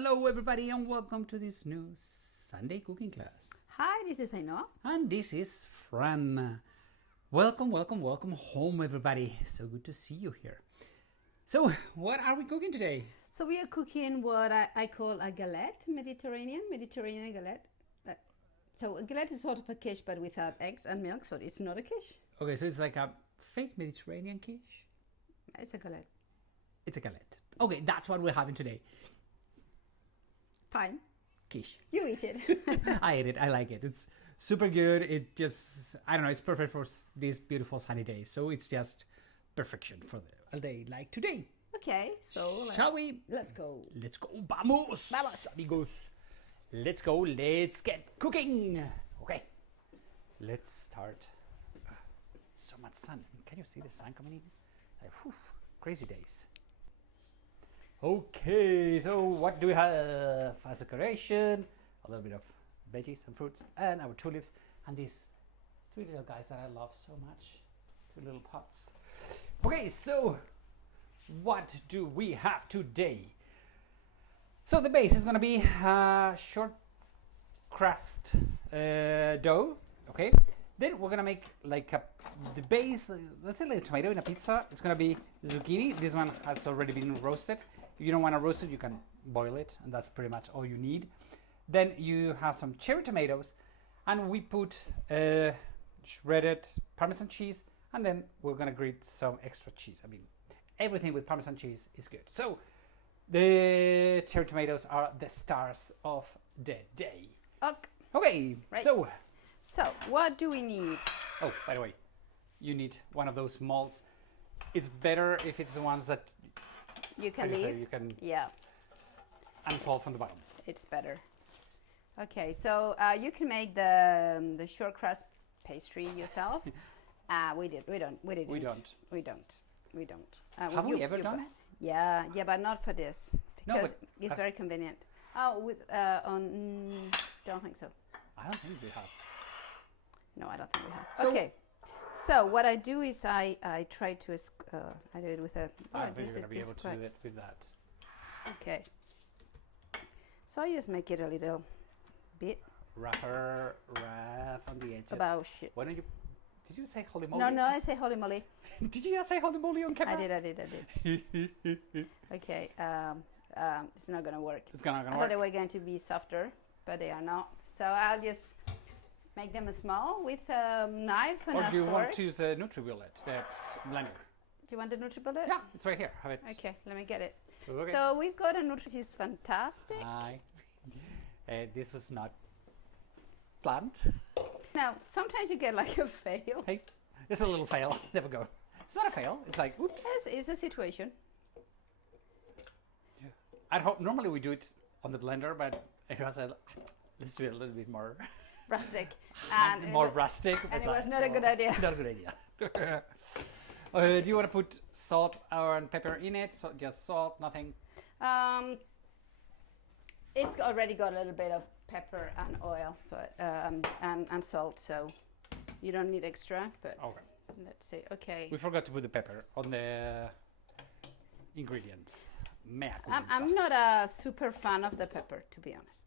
Hello everybody and welcome to this new Sunday cooking class. Hi, this is Ainhoa. And this is Fran. Welcome home everybody. So good to see you here. So what are we cooking today? So we are cooking what I call a galette, Mediterranean galette. So a galette is sort of a quiche but without eggs and milk, so it's not a quiche. Okay, so it's like a fake Mediterranean quiche? It's a galette. It's a galette. Okay, that's what we're having today. Fine. Quiche. You eat it. I ate it. I like it. It's super good. It just, I don't know, it's perfect for these beautiful sunny days. So it's just perfection for a day like today. Okay, so shall we? Let's go. Let's go. Vamos. Vamos. Amigos. Let's go. Let's get cooking. Okay. Let's start. So much sun. Can you see the sun coming in? Like, whew, crazy days. Okay, so what do we have as decoration? A little bit of veggies and fruits and our tulips and these three little guys that I love so much. Two little pots. Okay, so what do we have today? So the base is going to be short crust dough. Okay, then we're going to make like the base, let's say like a tomato in a pizza. It's going to be zucchini. This one has already been roasted. If you don't want to roast it, you can boil it, and that's pretty much all you need. Then you have some cherry tomatoes, and we put shredded Parmesan cheese, and then we're going to grate some extra cheese. I mean, everything with Parmesan cheese is good. So the cherry tomatoes are the stars of the day. Okay, right. So what do we need? Oh, by the way, you need one of those molds. It's better if it's the ones that you can leave. You can unfold from the bottom. It's better. Okay, so you can make the short crust pastry yourself. We don't. Have we ever done it? Yeah, but not for this because it's very convenient. Oh, don't think so. I don't think we have. No, I don't think we have. So, okay. So what I do is I try to I do it with a. I think you're gonna be able to do it with that. Okay. So I just make it a little bit rough on the edges. About shit. Why don't you? Did you say holy moly? No, I say holy moly. Did you say holy moly on camera? I did. Okay. It's not gonna work. It's not gonna work. I thought they were going to be softer, but they are not. So I'll just make them small with a knife and a fork. Or do you want to use the NutriBullet, the blender? Do you want the NutriBullet? Yeah, it's right here. Have it. Okay, let me get it. Okay. So we've got a Nutri. It's fantastic. This was not planned. Now, sometimes you get like a fail. Hey, it's a little fail. There we go. It's not a fail. It's like, oops. It's a situation. Yeah. At home, normally we do it on the blender, but it was let's do it a little bit more rustic. And more rustic. And it was not a good idea. Not a good idea. Do you want to put salt and pepper in it? So just salt, nothing? It's already got a little bit of pepper and oil, but and salt, so you don't need extra. But okay. Let's see. Okay. We forgot to put the pepper on the ingredients. I'm not a super fan of the pepper, to be honest.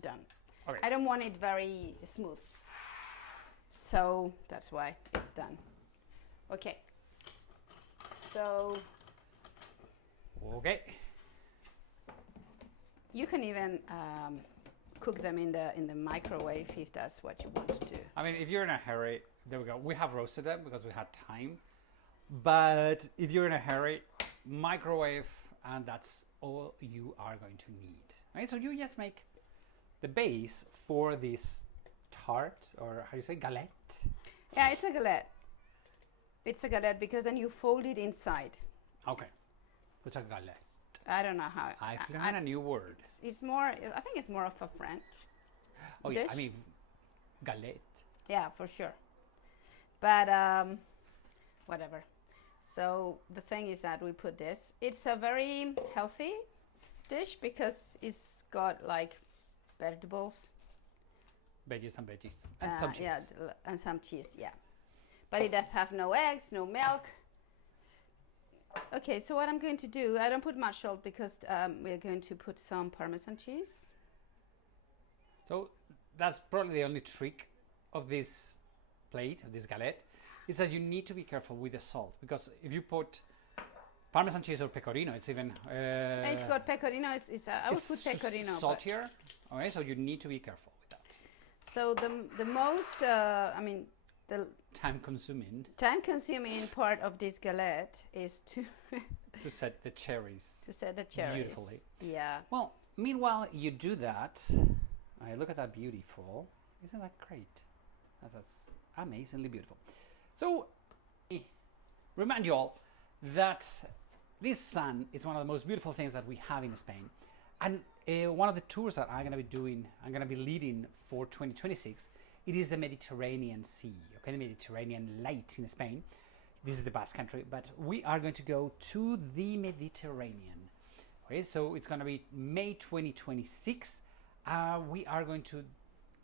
Done. Okay. I don't want it very smooth, so that's why it's done. Okay. So. Okay. You can even cook them in the microwave if that's what you want to do. I mean, if you're in a hurry, there we go. We have roasted them because we had time. But if you're in a hurry, microwave, and that's all you are going to need. Right? So you just make the base for this tart, or how do you say, galette? Yeah, it's a galette. It's a galette because then you fold it inside. Okay. What's a galette? I don't know how. I've learned a new word. It's more, I think it's more of a French dish. Yeah, I mean, galette. Yeah, for sure. But whatever. So the thing is that we put this. It's a very healthy dish because it's got like vegetables. Veggies and veggies. And some cheese. Yeah, and some cheese, yeah. But it does have no eggs, no milk. Okay, so what I'm going to do, I don't put much salt because we're going to put some Parmesan cheese. So that's probably the only trick of this plate, of this galette, is that you need to be careful with the salt, because if you put Parmesan cheese or pecorino, it's even... if you've got pecorino, I would put pecorino. Saltier, okay, so you need to be careful with that. So the most, the time-consuming part of this galette is to to set the cherries. To set the cherries beautifully. Yeah. Well, meanwhile you do that. Look at that beautiful. Isn't that great? That's amazingly beautiful. So, remind you all that this sun is one of the most beautiful things that we have in Spain, and one of the tours that I'm going to be leading for 2026. It is the Mediterranean Sea, okay, the Mediterranean light in Spain. This is the Basque Country, but we are going to go to the Mediterranean. Okay, so it's going to be May 2026. We are going to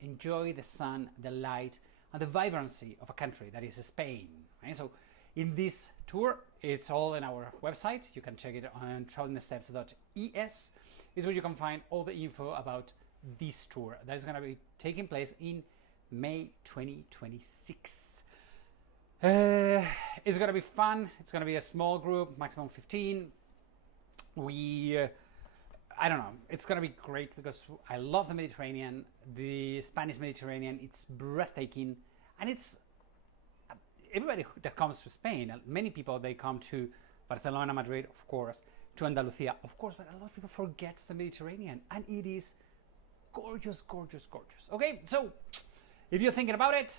enjoy the sun, the light, and the vibrancy of a country that is Spain. Okay? So in this tour, it's all in our website. You can check it on travelingthesteps.es. Is where you can find all the info about this tour that is going to be taking place in May 2026. It's going to be fun. It's going to be a small group, maximum 15. I don't know, it's going to be great because I love the Mediterranean, the Spanish Mediterranean. It's breathtaking, and it's everybody that comes to Spain, many people, they come to Barcelona, Madrid, of course, to Andalusia, of course, but a lot of people forget the Mediterranean, and it is gorgeous, gorgeous, gorgeous. Okay, so if you're thinking about it,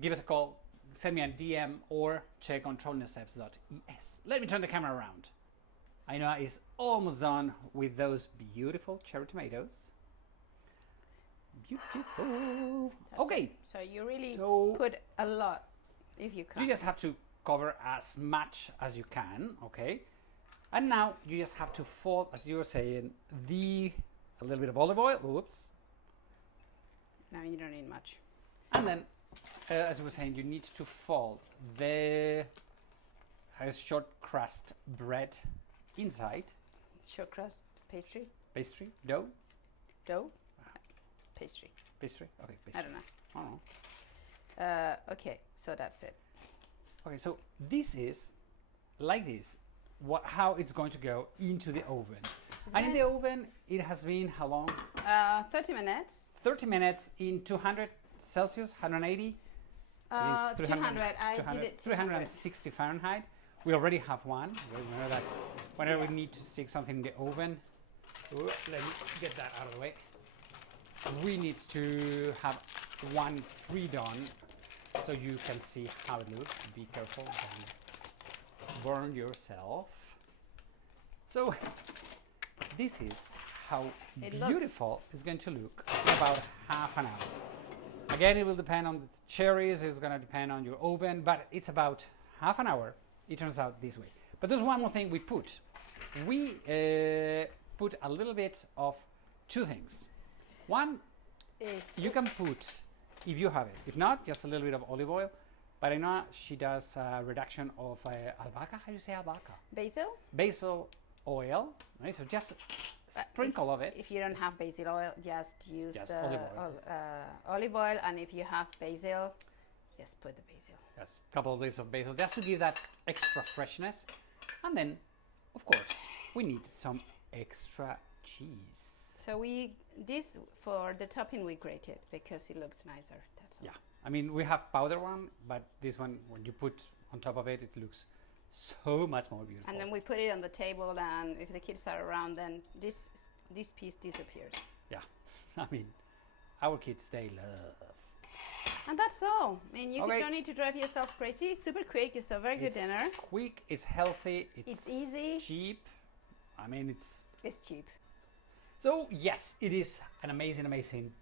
give us a call, send me a DM, or check on travelingthesteps.es. Let me turn the camera around. Ainhoa is almost done with those beautiful cherry tomatoes. Beautiful. Okay. So you really So put a lot if you can. you just have to cover as much as you can, okay? And now you just have to fold, as you were saying, a little bit of olive oil. Oops. No, you don't need much. And then, as you were saying, you need to fold the short crust bread inside. Short crust pastry. Pastry dough. Pastry. Pastry. Okay. Pastry. I don't know. I don't know. Okay, so that's it. Okay, so this is like this. How it's going to go into the oven. And in the oven, it has been how long? 30 minutes. 30 minutes in 200 Celsius, 180. 200. I did it 360 Fahrenheit. We already have one. Remember that whenever we need to stick something in the oven, let me get that out of the way. We need to have one pre-done so you can see how it looks. Be careful, don't burn yourself. So this is how beautiful it's going to look in about half an hour. Again, it will depend on the cherries, it's going to depend on your oven, but it's about half an hour. It turns out this way. But there's one more thing we put. We put a little bit of two things. One is you can put, if you have it. If not, just a little bit of olive oil. But I know she does a reduction of albahaca. How do you say albahaca? Basil. Basil oil. Right? So just sprinkle of it. If you don't have basil oil, just use olive oil. And if you have basil, just put the basil. Yes, a couple of leaves of basil just to give that extra freshness. And then, of course, we need some extra cheese. So for the topping we grate it because it looks nicer. That's all. Yeah, I mean we have powder one, but this one when you put on top of it, it looks so much more beautiful. And then we put it on the table, and if the kids are around, then this piece disappears. Yeah, I mean our kids, they love. And that's all. I mean, you don't need to drive yourself crazy. Super quick. It's a very good dinner. It's quick. It's healthy. It's easy. Cheap. I mean, it's cheap. So yes, it is an amazing, amazing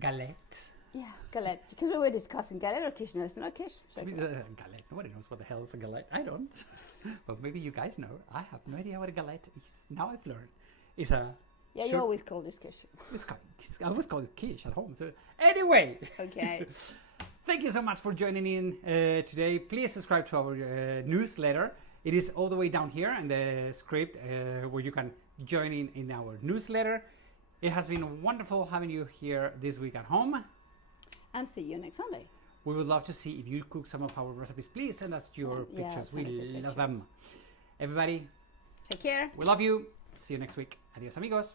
galette. Yeah, galette. Because we were discussing galette or quiche. No, it's not quiche. Galette. Nobody knows what the hell is a galette. I don't. But maybe you guys know. I have no idea what a galette is. Now I've learned. It's a... Yeah, you always call this quiche. I always call it quiche at home. So anyway. Okay. Thank you so much for joining in today. Please subscribe to our newsletter. It is all the way down here in the script where you can join in our newsletter. It has been wonderful having you here this week at home. And see you next Sunday. We would love to see if you cook some of our recipes. Please send us your pictures. We love them. Everybody, take care. We love you. See you next week. Adios, amigos.